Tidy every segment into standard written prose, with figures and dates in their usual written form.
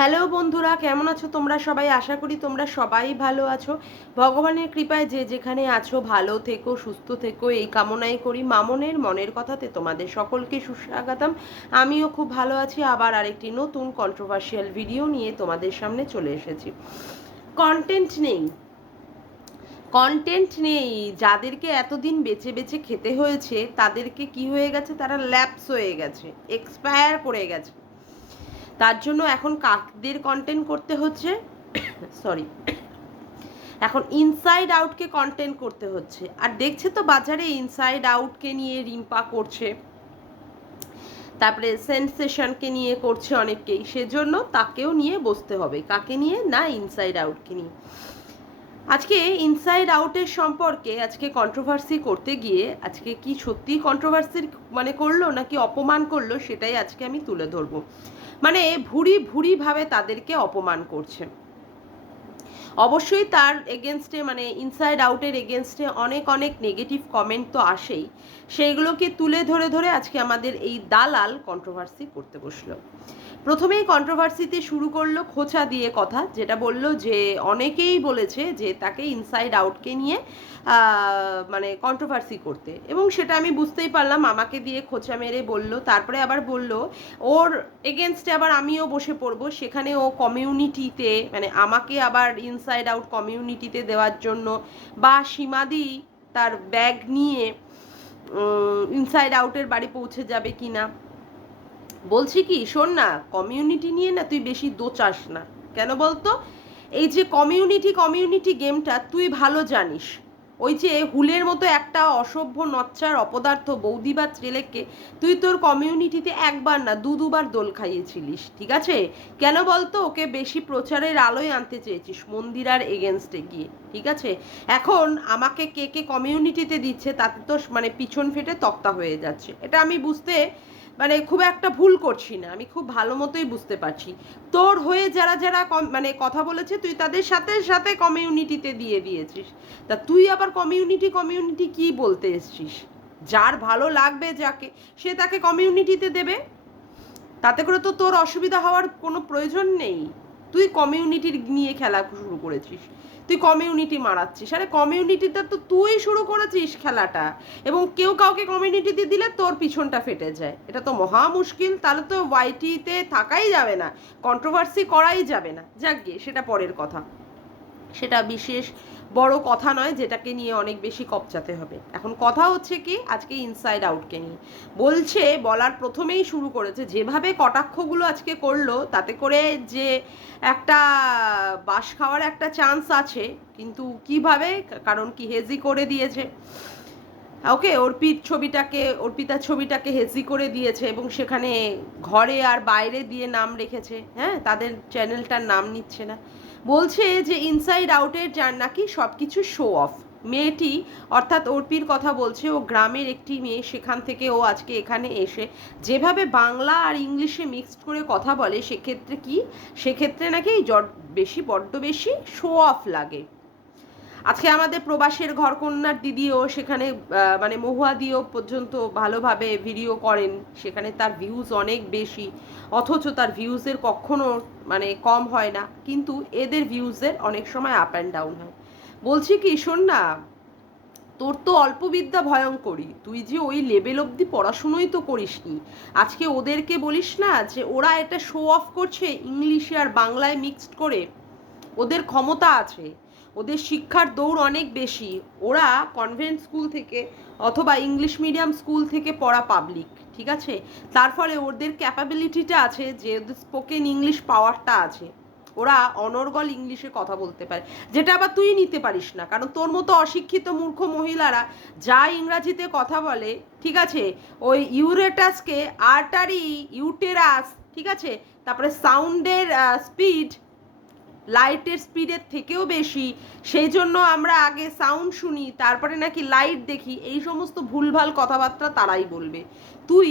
Hello বন্ধুরা, কেমন আছো তোমরা সবাই? আশা করি তোমরা সবাই ভালো আছো। ভগবানের কৃপায় যে যেখানে আছো ভালো থেকো, সুস্থ থেকো, এই কামনাই করি। মামনের মনের কথাতে তোমাদের সকলকে সুস্বাগতম। আমিও খুব ভালো আছি। আবার আরেকটি নতুন কন্ট্রোভার্সিয়াল ভিডিও নিয়ে তোমাদের সামনে চলে এসেছি। কন্টেন্ট নেই, কন্টেন্ট নেই। যাদেরকে এতদিন বেছে বেছে খেতে হয়েছে তাদেরকে কি হয়ে গেছে? তারা ল্যাপস হয়ে গেছে, এক্সপায়ার করে গেছে। তার জন্য এখন কাকদের কন্টেন্ট করতে হচ্ছে, সরি, এখন ইনসাইড আউটকে কন্টেন্ট করতে হচ্ছে। আর দেখছে তো বাজারে ইনসাইড আউটকে নিয়ে রিম্পা করছে, তারপরে সেন্সেশনকে নিয়ে করছে অনেককেই, সেজন্য তাকেও নিয়ে বসতে হবে। কাকে নিয়ে? না, ইনসাইড আউটকে নিয়ে। আজকে ইনসাইড আউটের সম্পর্কে আজকে কন্ট্রোভার্সি করতে গিয়ে আজকে কি সত্যি কন্ট্রোভার্সির করলো নাকি অপমান করলো, সেটাই আজকে আমি তুলে ধরবো। ভুরি ভুরি ভাবে তাদেরকে অপমান করছে। অবশ্যই তার এগেনস্টে ইনসাইড আউটের এগেনস্টে অনেক অনেক নেগেটিভ কমেন্ট তো আসেই, সেইগুলোকে তুলে ধরে ধরে আজকে আমাদের এই দালাল কন্ট্রোভার্সি করতে বসলো। প্রথমেই কন্ট্রোভার্সিতে শুরু করলো খোঁচা দিয়ে কথা, যেটা বলল যে অনেকেই বলেছে যে তাকে ইনসাইড আউটকে নিয়ে কন্ট্রোভার্সি করতে, এবং সেটা আমি বুঝতেই পারলাম। আমাকে দিয়ে খোঁচা মেরে বলল, তারপরে আবার বলল ওর এগেনস্টে আবার আমিও বসে পড়বো, সেখানে ও কমিউনিটিতে আমাকে আবার ইনসাইড আউট কমিউনিটিতে দেওয়ার জন্য, বা সীমাদি তার ব্যাগ নিয়ে ইনসাইড আউটের বাড়ি পৌঁছে যাবে কি না। বলছি কি, শোন না, কমিউনিটি নিয়ে না তুই বেশি দোচাস না। কেন বলতো? এই যে কমিউনিটি গেমটা তুই ভালো জানিস। ওই যে হুলের মতো একটা অসভ্য নচ্চার অপদার্থ বৌদি বা ছেলেকে তুই তোর কমিউনিটিতে একবার না দুবার দোল খাইয়েছিলিস, ঠিক আছে? কেন বলতো? ওকে বেশি প্রচারের আলোয় আনতে চেয়েছিস মন্দিরার এগেনস্টে গিয়ে, ঠিক আছে? এখন আমাকে কে কে কমিউনিটিতে দিচ্ছে তাতে তো পিছন ফেটে তক্তা হয়ে যাচ্ছে। এটা আমি বুঝতে খুব একটা ভুল করছি না, আমি খুব ভালো মতোই বুঝতে পারছি। তোর হয়ে যারা যারা কথা বলেছে তুই তাদের সাথে সাথে কমিউনিটিতে দিয়ে দিয়েছিস। তা তুই আবার কমিউনিটি কি বলতে এসছিস? যার ভালো লাগবে যাকে, সে তাকে কমিউনিটিতে দেবে, তাতে করে তো তোর অসুবিধা হওয়ার কোনো প্রয়োজন নেই। তুই কমিউনিটির নিয়ে খেলা শুরু করেছিস, তুই কমিউনিটি মারাচ্ছিস। আরে কমিউনিটিতে তো তুই শুরু করেছিস খেলাটা, এবং কেউ কাউকে কমিউনিটিতে দিলে তোর পিছনটা ফেটে যায়। এটা তো মহা মুশকিল। তাহলে তো ওয়াইটিতে থাকাই যাবে না, কন্ট্রোভার্সি করাই যাবে না। যাক গিয়ে সেটা পরের কথা, সেটা বিশেষ বড় কথা নয় যেটাকে নিয়ে অনেক বেশি কপচাতে হবে। এখন কথা হচ্ছে কি, আজকে ইনসাইড আউটকে নিয়ে বলছে, বলার প্রথমেই শুরু করেছে যেভাবে কটাক্ষগুলো আজকে করলো, তাতে করে যে একটা বাস খাওয়ার একটা চান্স আছে, কিন্তু কিভাবে, কারণ কি হেজি করে দিয়েছে। ওকে, অর্পিতার ছবিটাকে হেজি করে দিয়েছে, এবং সেখানে ঘরে আর বাইরে দিয়ে নাম রেখেছে। হ্যাঁ, তাদের চ্যানেলটার নাম নিচ্ছে না। বলছে যে ইনসাইড আউটের যার নাকি সব কিছু শো অফ। মেয়েটি, অর্থাৎ অর্পির কথা বলছে, ও গ্রামের একটি মেয়ে, সেখান থেকে ও আজকে এখানে এসে যেভাবে বাংলা আর ইংলিশে মিক্সড করে কথা বলে, সেক্ষেত্রে নাকি বড্ড বেশি শো অফ লাগে। আজকে আমাদের প্রবাসের ঘরকন্যার দিদিও সেখানে মহুয়া দিও পর্যন্ত ভালোভাবে ভিডিও করেন, সেখানে তার ভিউজ অনেক বেশি, অথচ তার ভিউজের কখনো কম হয় না, কিন্তু এদের ভিউজের অনেক সময় আপ অ্যান্ড ডাউন হয়। বলছি কি, শোন না, তোর তো অল্প বিদ্যা ভয়ঙ্করী, তুই যে ওই লেভেল অবধি পড়াশুনোই তো করিসনি। আজকে ওদেরকে বলিস না যে ওরা এটা শো অফ করছে ইংলিশে আর বাংলায় মিক্সড করে, ওদের ক্ষমতা আছে, ওদের শিক্ষার দৌড় অনেক বেশি। ওরা কনভেন্ট স্কুল থেকে অথবা ইংলিশ মিডিয়াম স্কুল থেকে পড়া পাবলিক, ঠিক আছে? তার ফলে ওদের ক্যাপাবিলিটিটা আছে, যে ওদের স্পোকেন ইংলিশ পাওয়ারটা আছে, ওরা অনর্গল ইংলিশে কথা বলতে পারে, যেটা আবার তুই নিতে পারিস না। কারণ তোর মতো অশিক্ষিত মূর্খ মহিলারা যা ইংরাজিতে কথা বলে, ঠিক আছে, ওই ইউরেটাসকে আর্টারি, ইউটেরাস, ঠিক আছে, তারপরে সাউন্ডের স্পিড লাইটের স্পিডের থেকেও বেশি, সেই জন্য আমরা আগে সাউন্ড শুনি তারপরে নাকি লাইট দেখি, এই সমস্ত ভুলভাল কথাবার্তা তারাই বলবে। তুই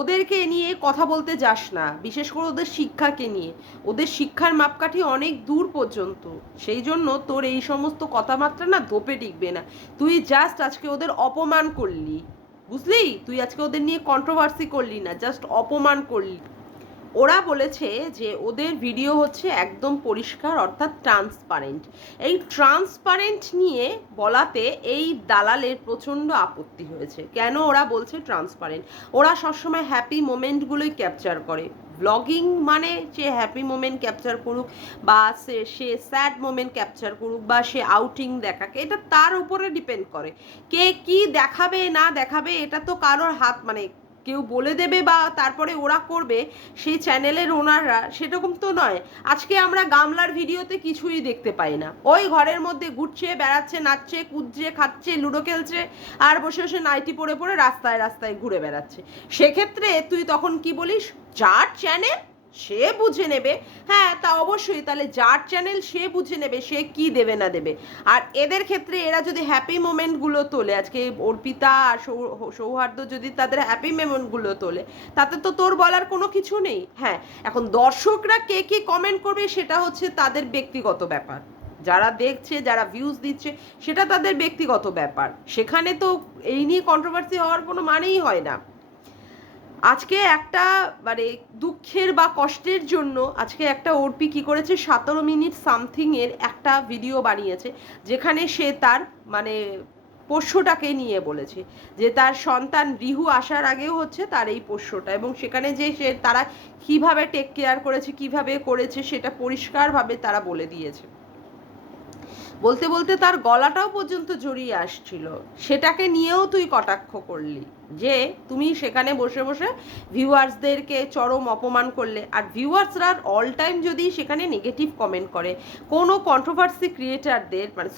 ওদেরকে নিয়ে কথা বলতে যাস না, বিশেষ করে ওদের শিক্ষাকে নিয়ে। ওদের শিক্ষার মাপকাঠি অনেক দূর পর্যন্ত, সেই জন্য তোর এই সমস্ত কথাবার্তা না ধোপে টিকবে না। তুই জাস্ট আজকে ওদের অপমান করলি, বুঝলি? তুই আজকে ওদের নিয়ে কন্ট্রোভার্সি করলি না, জাস্ট অপমান করলি। ওরা বলেছে যে ওদের ভিডিও হচ্ছে একদম পরিষ্কার, অর্থাৎ ট্রান্সপারেন্ট। এই ট্রান্সপারেন্ট নিয়ে বলাতে এই দালালের প্রচণ্ড আপত্তি হয়েছে। কেন ওরা বলছে ট্রান্সপারেন্ট? ওরা সবসময় হ্যাপি মোমেন্টগুলোই ক্যাপচার করে। ব্লগিং মানে সে হ্যাপি মোমেন্ট ক্যাপচার করুক, বা সে স্যাড মোমেন্ট ক্যাপচার করুক, বা সে আউটিং দেখাকে, এটা তার উপরে ডিপেন্ড করে। কে কি দেখাবে না দেখাবে এটা তো কারোর হাত, মানে কেউ বলে দেবে বা তারপরে ওরা করবে সেই চ্যানেলের ওনাররা, সেরকম তো নয়। আজকে আমরা গামলার ভিডিওতে কিছুই দেখতে পাই না, ওই ঘরের মধ্যে ঘুরছে বেড়াচ্ছে, নাচছে কুদছে, খাচ্ছে, লুডো খেলছে, আর বসে বসে নাইটি পরে পরে রাস্তায় রাস্তায় ঘুরে বেড়াচ্ছে। সেক্ষেত্রে তুই তখন কি বলিস? যার চ্যানেল সে বুঝে নেবে। হ্যাঁ, তা অবশ্যই, তাহলে যার চ্যানেল সে বুঝে নেবে সে কি দেবে না দেবে। আর এদের ক্ষেত্রে এরা যদি হ্যাপি মোমেন্টগুলো তোলে, আজকে অর্পিতা আর সৌহার্দ্য যদি তাদের হ্যাপি মোমেন্টগুলো তোলে, তাতে তো তোর বলার কোনো কিছু নেই। হ্যাঁ, এখন দর্শকরা কে কি কমেন্ট করবে সেটা হচ্ছে তাদের ব্যক্তিগত ব্যাপার। যারা দেখছে, যারা ভিউজ দিচ্ছে, সেটা তাদের ব্যক্তিগত ব্যাপার। সেখানে তো এই নিয়ে কন্ট্রোভার্সি হওয়ার কোনো মানেই হয় না। আজকে একটা মানে দুঃখের বা কষ্টের জন্য আজকে একটা অর্পি কী করেছে, 17 মিনিট সামথিংয়ের একটা ভিডিও বানিয়েছে, যেখানে সে তার মানে পোষ্যটাকে নিয়ে বলেছে যে তার সন্তান রিহু আসার আগেও হচ্ছে তার এই পোষ্যটা, এবং সেখানে যে সে তারা কিভাবে টেক কেয়ার করেছে, কিভাবে করেছে, সেটা পরিষ্কারভাবে তারা বলে দিয়েছে। বলতে বলতে তার গলাটাও পর্যন্ত জড়িয়ে আসছিল। সেটাকে নিয়েও তুই কটাক্ষ করলি যে তুমি সেখানে বসে বসে ভিউয়ার্সদেরকে চরম অপমান করলে। আর ভিউয়ার্সরা অল টাইম যদি সেখানে নেগেটিভ কমেন্ট করে, কোনো কন্ট্রোভার্সি ক্রিয়েটারদের মানে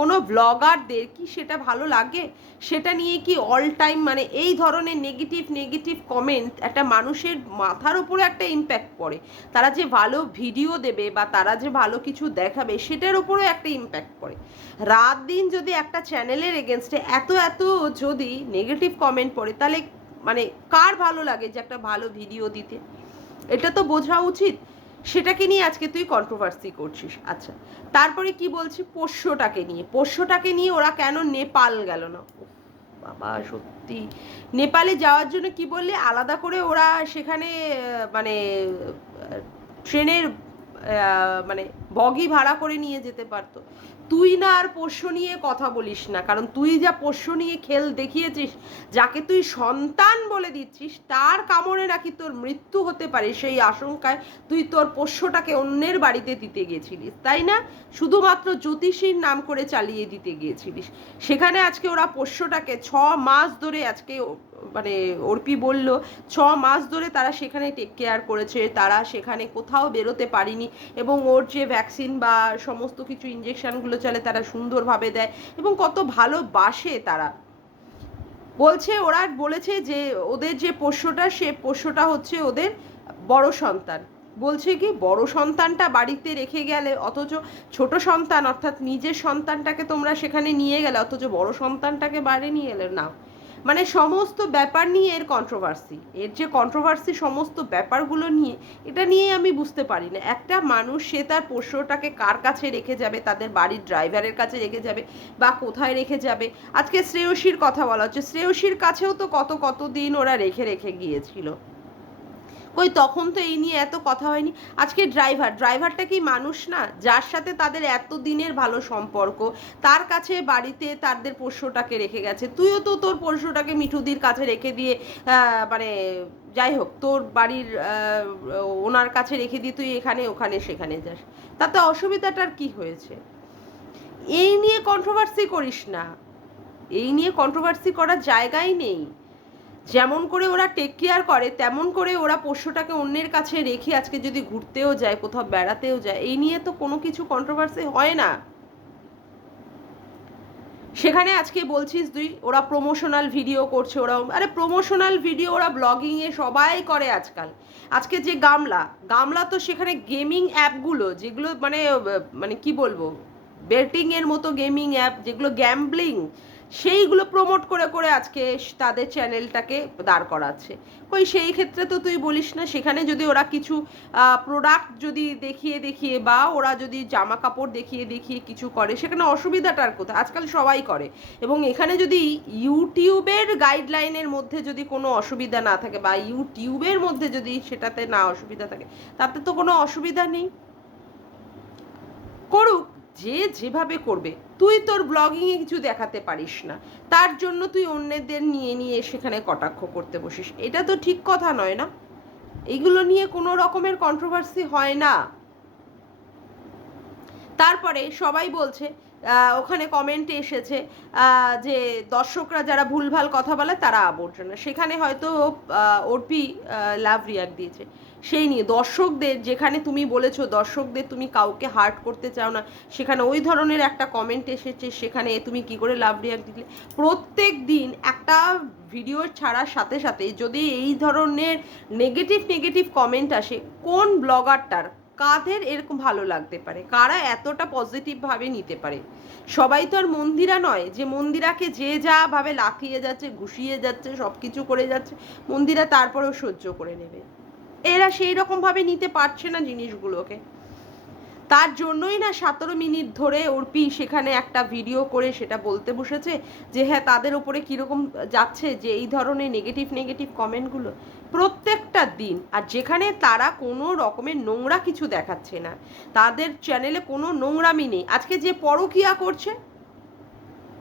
কোনো ব্লগারদের কি সেটা ভালো লাগে? সেটা নিয়ে কি অল টাইম মানে এই ধরনের নেগেটিভ কমেন্ট একটা মানুষের মাথার উপরে একটা ইম্প্যাক্ট পড়ে। তারা যে ভালো ভিডিও দেবে বা তারা যে ভালো কিছু দেখাবে সেটার উপরেও একটা ইম্প্যাক্ট পড়ে। রাত দিন যদি একটা চ্যানেলের এগেনস্টে এত যদি নেগেটিভ কমেন্ট পড়ে, তাহলে মানে কার ভালো লাগে যে একটা ভালো ভিডিও দিতে? এটা তো বোঝা উচিত। সেটাকে নিয়ে আজকে তুই কন্ট্রোভার্সি করছিস। আচ্ছা, তারপরে কি বলছি, পোষ্যটাকে নিয়ে ওরা কেন নেপাল গেল না? বাবা সত্যি, নেপালে যাওয়ার জন্য কি বললে, আলাদা করে ওরা সেখানে মানে ট্রেনের মানে বগি ভাড়া করে নিয়ে যেতে পারতো। তুই না আর পোষ্য নিয়ে কথা বলিস না, কারণ তুই যা পোষ্য নিয়ে খেল দেখিয়েছিস, যাকে তুই সন্তান বলে দিচ্ছিস তার কামড়ে নাকি তোর মৃত্যু হতে পারে, সেই আশঙ্কায় তুই তোর পোষ্যটাকে অন্যের বাড়িতে দিতে গিয়েছিলিস, তাই না? শুধুমাত্র জ্যোতিষীর নাম করে চালিয়ে দিতে গিয়েছিলিস। সেখানে আজকে ওরা পোষ্যটাকে 6 মাস ধরে, আজকে মানে অর্পি বলল 6 মাস ধরে তারা সেখানে টেক কেয়ার করেছে, তারা সেখানে কোথাও বেরোতে পারিনি, এবং ওর যে ভ্যাকসিন বা সমস্ত কিছু ইঞ্জেকশনগুলো চলে তারা সুন্দরভাবে দেয়, এবং কত ভালোবাসে তারা। বলছে, ওরা বলেছে যে ওদের যে পোষ্যটা, সে পোষ্যটা হচ্ছে ওদের বড় সন্তান। বলছে কি, বড় সন্তানটা বাড়িতে রেখে গেলে, অথচ ছোট সন্তান অর্থাৎ নিজের সন্তানটাকে তোমরা সেখানে নিয়ে গেলে, অথচ বড় সন্তানটাকে বাইরে নিয়ে এলে না। মানে সমস্ত ব্যাপার নিয়ে এর কন্ট্রোভার্সি, এর যে কন্ট্রোভার্সি সমস্ত ব্যাপারগুলো নিয়ে, এটা নিয়ে আমি বুঝতে পারি না। একটা মানুষ সে তার পোষ্যটাকে কার কাছে রেখে যাবে, তাদের বাড়ির ড্রাইভারের কাছে রেখে যাবে বা কোথায় রেখে যাবে? আজকে শ্রেয়সীর কথা বলা হচ্ছে, শ্রেয়সীর কাছেও তো কত দিন ওরা রেখে গিয়েছিল, কই তখন তো এই নিয়ে এত কথা হয়নি। আজকে ড্রাইভারটা কি মানুষ না? যার সাথে তাদের এত দিনের ভালো সম্পর্ক, তার কাছে বাড়িতে তাদের পোষ্যটাকে রেখে গেছে। তুইও তো তোর পোষ্যটাকে মিঠুদির কাছে রেখে দিয়ে মানে যাই হোক তোর বাড়ির ওনার কাছে রেখে দিয়ে তুই এখানে ওখানে সেখানে যাস, তাতে অসুবিধাটার কি হয়েছে? এই নিয়ে কন্ট্রোভার্সি করিস না, এই নিয়ে কন্ট্রোভার্সি করার জায়গাই নেই। যেমন করে ওরা টেক কেয়ার করে, তেমন করে ওরা পোষ্যটাকে অন্যের কাছে রেখে আজকে যদি ঘুরতেও যায়, কোথাও বেড়াতেও যায়, এই নিয়ে তো কোনো কিছু কন্ট্রোভার্সি হয় না। সেখানে আজকে বলছিস তুই ওরা প্রমোশনাল ভিডিও করছে, আরে প্রমোশনাল ভিডিও ওরা ব্লগিংয়ে সবাই করে আজকাল। আজকে যে গামলা তো সেখানে গেমিং অ্যাপগুলো, যেগুলো মানে কি বলবো, বেটিংয়ের মতো গেমিং অ্যাপ, যেগুলো গ্যাম্বলিং, সেইগুলো প্রমোট করে করে আজকে তাদের চ্যানেলটাকে দাঁড় করাচ্ছে। কই সেই ক্ষেত্রে তো তুই বলিস না, সেখানে যদি ওরা কিছু প্রোডাক্ট যদি দেখিয়ে দেখিয়ে বা ওরা যদি জামা কাপড় দেখিয়ে দেখিয়ে কিছু করে, সেখানে অসুবিধাটার কোথায়? আজকাল সবাই করে। এবং এখানে যদি ইউটিউবের গাইডলাইনের মধ্যে যদি কোনো অসুবিধা না থাকে বা ইউটিউবের মধ্যে যদি সেটাতে না অসুবিধা থাকে, তাতে তো কোনো অসুবিধা নেই। করুক, যে যেভাবে করবে। তুই তোর ব্লগিংয়ে কিছু দেখাতে পারিস না, তার জন্য তুই অন্যদের নিয়ে নিয়ে সেখানে কটাক্ষ করতে বসিস, এটা তো ঠিক কথা নয় না। এগুলো নিয়ে কোনো রকমের কন্ট্রোভার্সি হয় না। তারপরে সবাই বলছে, ওখানে কমেন্টে এসেছে যে দর্শকরা যারা ভুলভাল কথা বলে তারা আবর্জনা। সেখানে হয়তো অর্পি লাভ রিয়াক্ট দিয়েছে সেই নিয়ে। দর্শকদের যেখানে তুমি বলেছো দর্শকদের তুমি কাউকে হার্ট করতে চাও না, সেখানে ওই ধরনের একটা কমেন্ট এসেছে, সেখানে তুমি কি করে লাভ রিয়াক্ট দিলে? প্রত্যেক দিন একটা ভিডিও ছাড়ার সাথে সাথে যদি এই ধরনের নেগেটিভ কমেন্ট আসে, কোন ব্লগারটার কাদের এরকম ভালো লাগতে পারে? কারা এতটা পজিটিভভাবে নিতে পারে? সবাই তো আর মন্দিরা নয় যে মন্দিরাকে যে যা ভাবে লাফিয়ে যাচ্ছে, ঘুষিয়ে যাচ্ছে, সব কিছু করে যাচ্ছে, মন্দিরা তারপরেও সহ্য করে নেবে। এরা সেই রকমভাবে নিতে পারছে না জিনিসগুলোকে। তার জন্যই না 17 মিনিট ধরে অর্পি সেখানে একটা ভিডিও করে সেটা বলতে বসেছে যে হ্যাঁ তাদের ওপরে কীরকম যাচ্ছে, যে এই ধরনের নেগেটিভ কমেন্টগুলো প্রত্যেকটা দিন। আর যেখানে তারা কোনো রকমের নোংরা কিছু দেখাচ্ছে না, তাদের চ্যানেলে কোনো নোংরামি নেই। আজকে যে পরকীয়া করছে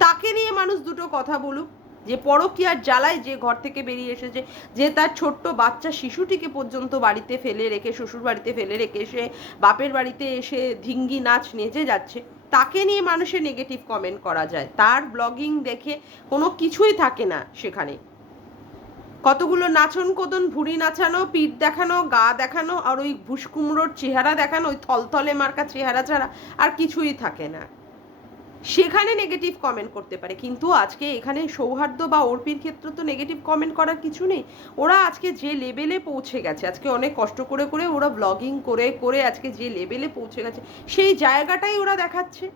তাকে নিয়ে মানুষ দুটো কথা বলুক, যে পরকীয়ার জ্বালায় যে ঘর থেকে বেরিয়ে এসেছে, যে তার ছোট্ট বাচ্চা শিশুটিকে পর্যন্ত বাড়িতে ফেলে রেখে, শ্বশুর বাড়িতে ফেলে রেখে সে বাপের বাড়িতে এসে ধিঙ্গি নাচ নেচে যাচ্ছে, তাকে নিয়ে মানুষের নেগেটিভ কমেন্ট করা যায়। তার ব্লগিং দেখে কোনো কিছুই থাকে না সেখানে। কতগুলো নাচন কোদন, ভুঁড়ি নাচানো, পিঠ দেখানো, গা দেখানো, আর ওই ভুসকুমড়োর চেহারা দেখানো, ওই থলথলে মার্কা চেহারা ছাড়া আর কিছুই থাকে না। সেখানে নেগেটিভ কমেন্ট করতে পারে, কিন্তু আজকে এখানে সৌহার্দ্য বা অর্পির ক্ষেত্রে তো নেগেটিভ কমেন্ট করার কিছু নেই। ওরা আজকে যে লেভেলে পৌঁছে গেছে, আজকে অনেক কষ্ট করে করে ওরা ব্লগিং করে করে আজকে যে লেভেলে পৌঁছে গেছে, সেই জায়গাটাই ওরা দেখাচ্ছে।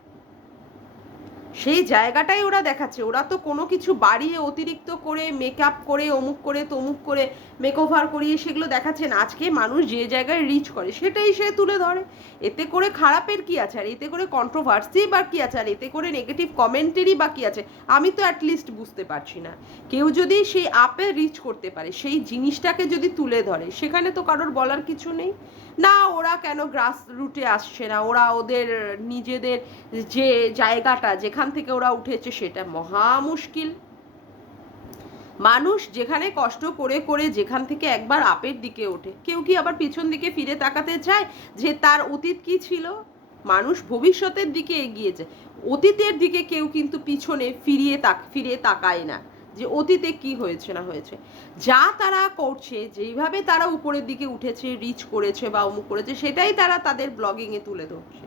সেই জায়গাটাই ওরা দেখাচ্ছে। ওরা তো কোনো কিছু বাড়িয়ে অতিরিক্ত করে মেকআপ করে অমুক করে তমুক করে মেকওভার করিয়ে সেগুলো দেখাচ্ছে না। আজকে মানুষ যে জায়গায় রিচ করে সেটাই সে তুলে ধরে। এতে করে খারাপের কি আছে? আর এতে করে কন্ট্রোভার্সি বা কি আছে? আর এতে করে নেগেটিভ কমেন্টেরই বা কি আছে? আমি তো অ্যাটলিস্ট বুঝতে পারছি না। কেউ যদি সেই আপে রিচ করতে পারে, সেই জিনিসটাকে যদি তুলে ধরে, সেখানে তো কারোর বলার কিছু নেই। না ওরা কেন গ্রাস রুটে আসছে না, ওরা ওদের নিজেদের যে জায়গাটা যেখান থেকে ওরা উঠেছে সেটা মহা মুশকিল। মানুষ যেখানে কষ্ট করে করে যেখান থেকে একবার আপের দিকে ওঠে, কেউ কি আবার পিছন দিকে ফিরে তাকাতে চায় যে তার অতীত কি ছিল? মানুষ ভবিষ্যতের দিকে এগিয়ে যায়, অতীতের দিকে কেউ কিন্তু পিছনে ফিরে তাকায় না যে অতীতে কি হয়েছে না হয়েছে। যা তারা করছে, যেইভাবে তারা উপরের দিকে উঠেছে, রিচ করেছে বা অমুক করেছে, সেটাই তারা তাদের ব্লগিংয়ে তুলে ধরছে।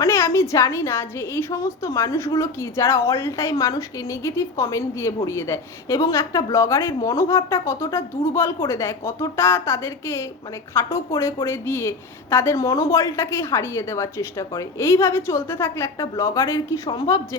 মানে আমি জানি না যে এই সমস্ত মানুষগুলো কি, যারা অল টাইম মানুষকে নেগেটিভ কমেন্ট দিয়ে ভরিয়ে দেয় এবং একটা ব্লগারের মনোভাবটা কতটা দুর্বল করে দেয়, কতটা তাদেরকে মানে খাটো করে করে দিয়ে তাদের মনোবলটাকে হারিয়ে দেওয়ার চেষ্টা করে। এইভাবে চলতে থাকলে একটা ব্লগারের কি সম্ভব যে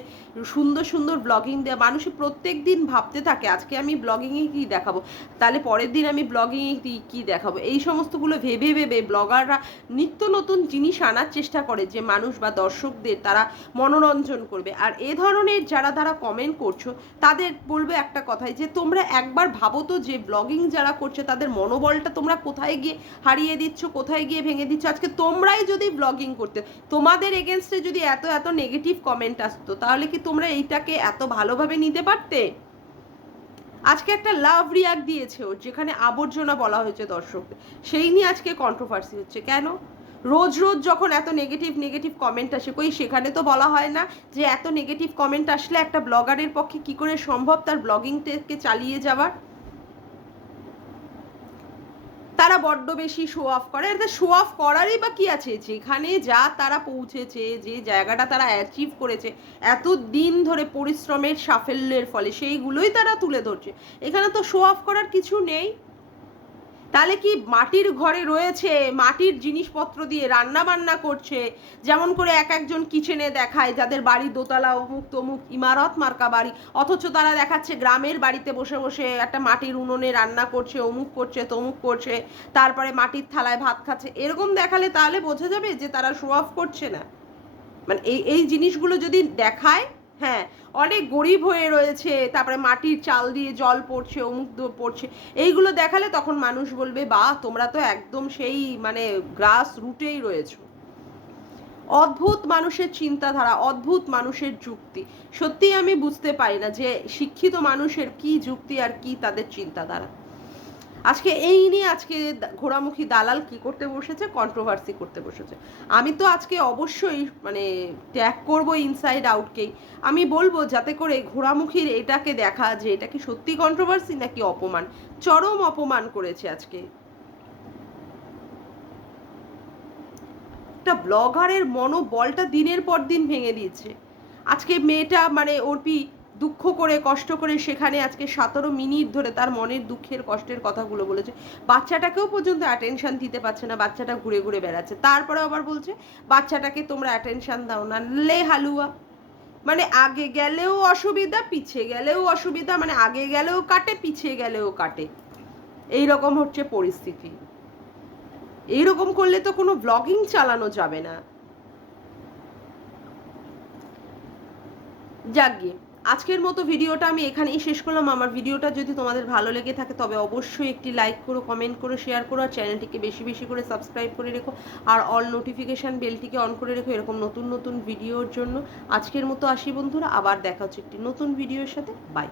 সুন্দর সুন্দর ব্লগিং দেওয়া? মানুষ প্রত্যেক দিন ভাবতে থাকে আজকে আমি ব্লগিংয়ে কী দেখাবো, তাহলে পরের দিন আমি ব্লগিংয়ে কী দেখাবো। এই সমস্তগুলো ভেবে ভেবে ব্লগাররা নিত্য নতুন জিনিস আনার চেষ্টা করে যে মানুষ বা দর্শকদের তারা মনোরঞ্জন করবে। আর এ ধরনের যারা কমেন্ট করছো তাদের বলবে একটা কথাই, যে তোমরা একবার ভাবো তো যে ব্লগিং যারা করছে তাদের মনোবলটা তোমরা কোথায় গিয়ে হারিয়ে দিচ্ছ, কোথায় গিয়ে ভেঙে দিচ্ছ। আজকে তোমরাই যদি ব্লগিং করতে, তোমাদের এগেনস্টে যদি এত এত নেগেটিভ কমেন্ট আসতো, তাহলে কি তোমরা এইটাকে এত ভালোভাবে নিতে পারতে? আজকে একটা লাভ রিয়াক্ট দিয়েছে ওর, যেখানে আবর্জনা বলা হয়েছে দর্শকদের, সেই নিয়ে আজকে কন্ট্রোভার্সি হচ্ছে। কেন? রোজ রোজ যখন এত নেগেটিভ কমেন্ট আসে, কই সেখানে তো বলা হয় না যে এত নেগেটিভ কমেন্ট আসলে একটা ব্লগারের পক্ষে কি করে সম্ভব তার ব্লগিংটাকে চালিয়ে যাওয়ার? তারা বড্ড বেশি শো অফ করে। এটা শো অফ করারই বা কি আছে? যেখানে যা তারা পৌঁছেছে, যে জায়গাটা তারা অ্যাচিভ করেছে এত দিন ধরে পরিশ্রমের সাফল্যের ফলে, সেইগুলোই তারা তুলে ধরছে। এখানে তো শো অফ করার কিছু নেই। তাহলে কি মাটির ঘরে রয়েছে, মাটির জিনিসপত্র দিয়ে রান্না বান্না করছে, যেমন করে এক একজন কিচেনে দেখায় যাদের বাড়ি দোতলা অমুক তমুক ইমারত মার্কা বাড়ি, অথচ তারা দেখাচ্ছে গ্রামের বাড়িতে বসে বসে একটা মাটির উনুনে রান্না করছে, অমুক করছে তমুক করছে, তারপরে মাটির থালায় ভাত খাচ্ছে। এরকম দেখালে তাহলে বোঝা যাবে যে তারা শো অফ করছে না। মানে এই জিনিসগুলো যদি দেখায়, হ্যাঁ অনেক গরিব হয়ে রয়েছে, তারপরে মাটির চাল দিয়ে জল পড়ছে, অমুক পড়ছে, এইগুলো দেখালে তখন মানুষ বলবে বাহ তোমরা তো একদম সেই মানে গ্রাস রুটেই রয়েছো। অদ্ভুত মানুষের চিন্তাধারা, অদ্ভুত মানুষের যুক্তি। সত্যিই আমি বুঝতে পারি না যে শিক্ষিত মানুষের কি যুক্তি আর কি তাদের চিন্তাধারা। আজকে এই নিয়ে আজকে ঘোড়ামুখী দালাল কি করতে বসেছে, কন্ট্রোভার্সি করতে বসেছে। আমি তো আজকে অবশ্যই মানে ট্যাগ করবো ইনসাইড আউটকেই। আমি বলবো যাতে করে ঘোড়ামুখীর এটাকে দেখা যে এটা কি সত্যি কন্ট্রোভার্সি নাকি অপমান। চরম অপমান করেছে আজকে একটা ব্লগারের মনোবলটা দিনের পর দিন ভেঙে দিয়েছে। আজকে মেয়েটা মানে অর্পি দুঃখ করে কষ্ট করে সেখানে আজকে 17 মিনিট ধরে তার মনের দুঃখের কষ্টের কথাগুলো বলেছে। বাচ্চাটাকেও পর্যন্ত অ্যাটেনশন দিতে পারছে না, বাচ্চাটা ঘুরে ঘুরে বেড়াচ্ছে, তারপরে আবার বলছে বাচ্চাটাকে তোমরা অ্যাটেনশন দাও না, লে হালুয়া। মানে আগে গেলেও অসুবিধা, পিছিয়ে গেলেও অসুবিধা, মানে আগে গেলেও কাটে পিছিয়ে গেলেও কাটে, এইরকম হচ্ছে পরিস্থিতি। এইরকম করলে তো কোনো ব্লগিং চালানো যাবে না। যাকগে, আজকের মতো ভিডিওটা আমি এখানেই শেষ করলাম। আমার ভিডিওটা যদি তোমাদের ভালো লেগে থাকে তবে অবশ্যই একটি লাইক করো, কমেন্ট করো, শেয়ার করো, আর চ্যানেলটিকে বেশি বেশি করে সাবস্ক্রাইব করে রেখো, আর অল নোটিফিকেশান বেলটিকে অন করে রেখো এরকম নতুন নতুন ভিডিওর জন্য। আজকের মতো আসি বন্ধুরা, আবার দেখা হচ্ছে একটি নতুন ভিডিওর সাথে। বাই।